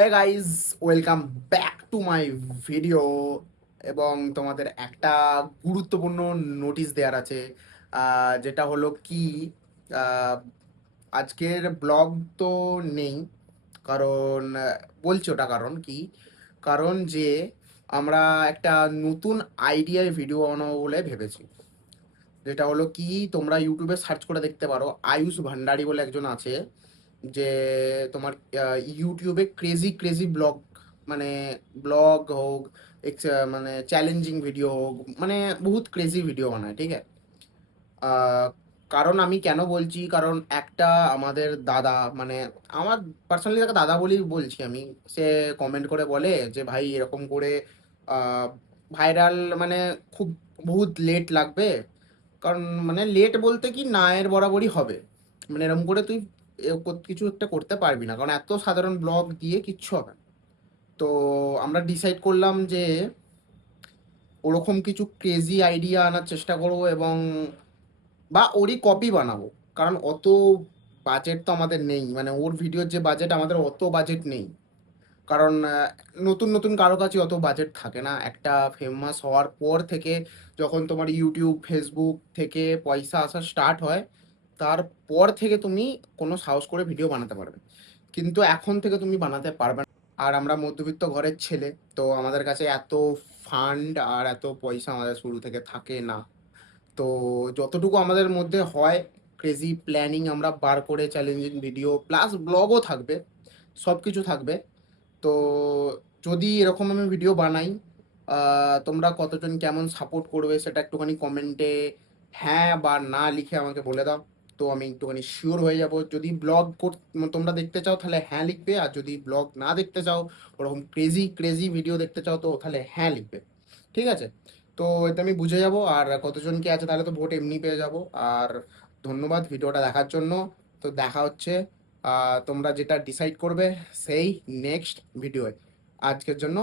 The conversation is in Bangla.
Hey guys, welcome back to my video. এবং তোমাদের একটা গুরুত্বপূর্ণ নোটিশ দেওয়ার আছে, যেটা হলো কি, আহ, আজকের ব্লগ তো নেই। কারণ বলছি ওটা কারণ কি, কারণ যে আমরা একটা নতুন আইডিয়ায় ভিডিও বানাবো বলে ভেবেছি। যেটা হলো কি, তোমরা ইউটিউবে সার্চ করে দেখতে পারো, আয়ুষ ভান্ডারী বলে একজন আছে, যে তোমার ইউটিউবে ক্রেজি ক্রেজি ব্লগ, মানে ব্লগ হোক, মানে চ্যালেঞ্জিং ভিডিও হোক, মানে বহুত ক্রেজি ভিডিও বানায়, ঠিক আছে। আহ, কারণ আমি কেন বলছি, কারণ একটা আমাদের দাদা, মানে আমার পার্সোনালি তাকে দাদা বলেই বলছি আমি, সে কমেন্ট করে বলে যে ভাই এরকম করে ভাইরাল, মানে খুব বহুত লেট লাগবে। কারণ মানে লেট বলতে কি, না এর বরাবরই হবে, মানে এরকম করে তুই কিছু একটা করতে পারবি না, কারণ এত সাধারণ ব্লগ দিয়ে কিচ্ছু হবে না। তো আমরা ডিসাইড করলাম যে ওরকম কিছু ক্রেজি আইডিয়া আনার চেষ্টা করবো, এবং বা ওরই কপি বানাবো। কারণ অত বাজেট তো আমাদের নেই, মানে ওর ভিডিওর যে বাজেট, আমাদের অত বাজেট নেই। কারণ নতুন নতুন কারো কাছে অত বাজেট থাকে না। একটা ফেমাস হওয়ার পর থেকে, যখন তোমার ইউটিউব ফেসবুক থেকে পয়সা আসা স্টার্ট হয়, তারপর থেকে তুমি কোনো সাহস করে ভিডিও বানাতে পারবে, কিন্তু এখন থেকে তুমি বানাতে পারবে না। আর আমরা মধ্যবিত্ত ঘরের ছেলে, তো আমাদের কাছে এত ফান্ড আর এত পয়সা আমাদের শুরু থেকে থাকে না। তো যতটুকু আমাদের মধ্যে হয়, ক্রেজি প্ল্যানিং আমরা বার করে, চ্যালেঞ্জিং ভিডিও প্লাস ব্লগও থাকবে, সব কিছু থাকবে। তো যদি এরকম আমি ভিডিও বানাই, তোমরা কতজন কেমন সাপোর্ট করবে সেটা একটুখানি কমেন্টে হ্যাঁ বা না লিখে আমাকে বলে দাও। তো আমি একটুখানি শিওর হয়ে যাব। যদি ব্লগ তোমরা দেখতে চাও তাহলে হ্যাঁ লিখবে, আর যদি ব্লগ না দেখতে চাও, ওরকম ক্রেজি ক্রেজি ভিডিও দেখতে চাও, তো তাহলে হ্যাঁ লিখবে। ঠিক আছে। তো এটা আমি বুঝে যাব, আর কতজন কি আছে তাহলে তো ভোট এমনি পেয়ে যাব। আর ধন্যবাদ ভিডিওটা দেখার জন্য। তো দেখা হচ্ছে তোমরা যেটা ডিসাইড করবে সেই নেক্সট ভিডিওয়ে। আজকের জন্য